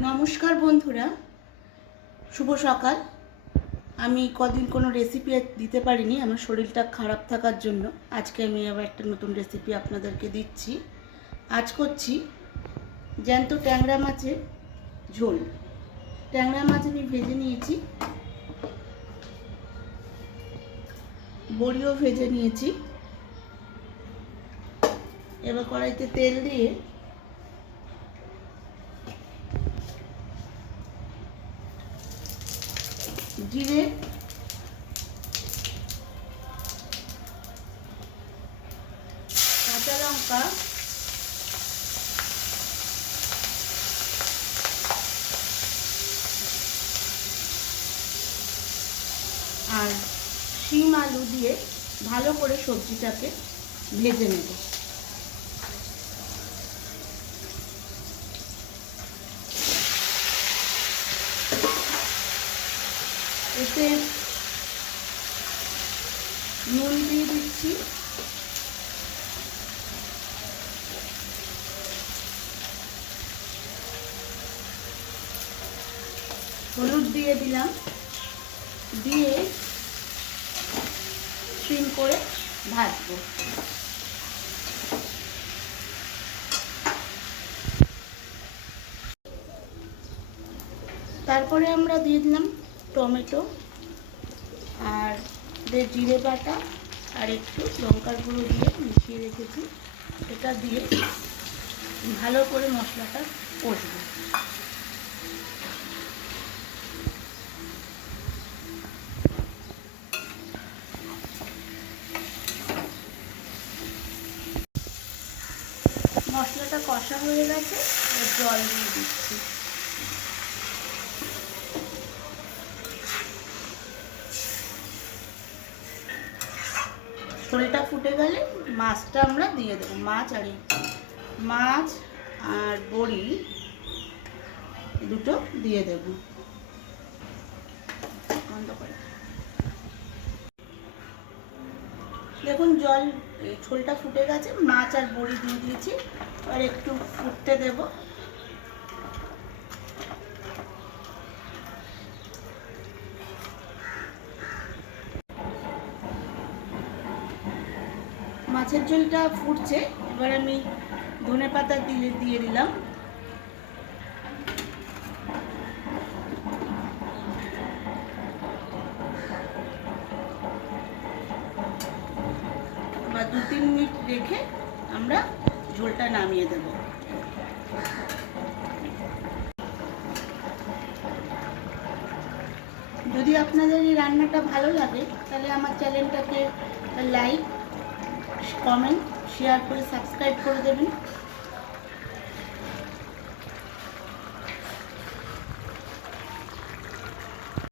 নমস্কার বন্ধুরা, শুভ সকাল। আমি কদিন কোনো রেসিপি দিতে পারিনি আমার শরীরটা খারাপ থাকার জন্য। আজকে আমি আবার একটা নতুন রেসিপি আপনাদেরকে দিচ্ছি। আজ করছি জ্যান্ত ট্যাংরা মাছের ঝোল। ট্যাংরা মাছ আমি ভেজে নিয়েছি, বড়িও ভেজে নিয়েছি। এবার কড়াইতে তেল দিয়ে জিরে, কাঁচা লঙ্কা, আর শিম আলু দিয়ে ভালো করে সবজিটাকে ভেজে নেব। এতে নুন দিয়ে দিচ্ছি, হলুদ দিয়ে দিলাম, দিয়ে সিম করে ভাজবো। তারপরে আমরা দিয়ে দিলাম টমেটো আর জিরে বাটা আর একটু লঙ্কার গুঁড়ো দিয়ে মিশিয়ে রেখেছি, সেটা দিয়ে ভালো করে মশলাটা কষবো। মশলাটা কষা হয়ে গেছে, জল দিয়ে দিচ্ছি। ঝোলটা ফুটে গেলে মাছটা আমরা দিয়ে দেবো। মাছ আর বড়ি দুটো দিয়ে দেব। দেখুন ঝোলটা ফুটে গেছে, মাছ আর বড়ি দিয়ে দিয়েছি। আর একটু ফুটতে দেব। মাছের ঝোলটা ফুটছে, এবার আমি ধনেপাতা দিয়ে দিলাম। এবার 2-3 মিনিট রেখে আমরা ঝোলটা নামিয়ে দেব। যদি আপনাদের এই রান্নাটা ভালো লাগে তাহলে আমার চ্যানেলটাকে লাইক, কমেন্ট, শেয়ার করে সাবস্ক্রাইব করে দেবেন।